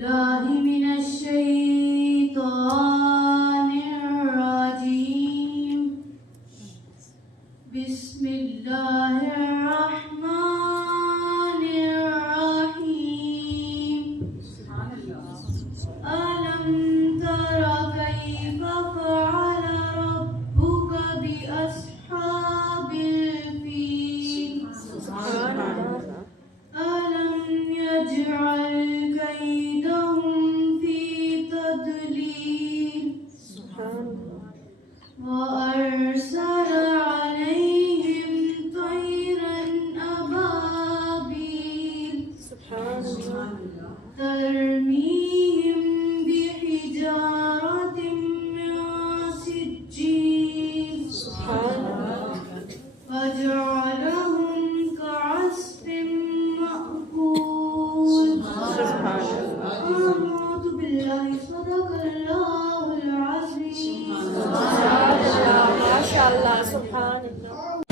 بالله من الشيطان الرجيم. بسم الله الرحمن الرحيم. ألم تر كيف فعل ربك بأصحاب الفيل؟ ألم يجعل كيدهم في تضليل وأرسل عليهم طيرا أبابيل ترميهم بحجارة من سجيل فجعلهم كعصف مأكول. أعوذ بالله. صدق الله العظيم. ما شاء الله سبحان الله.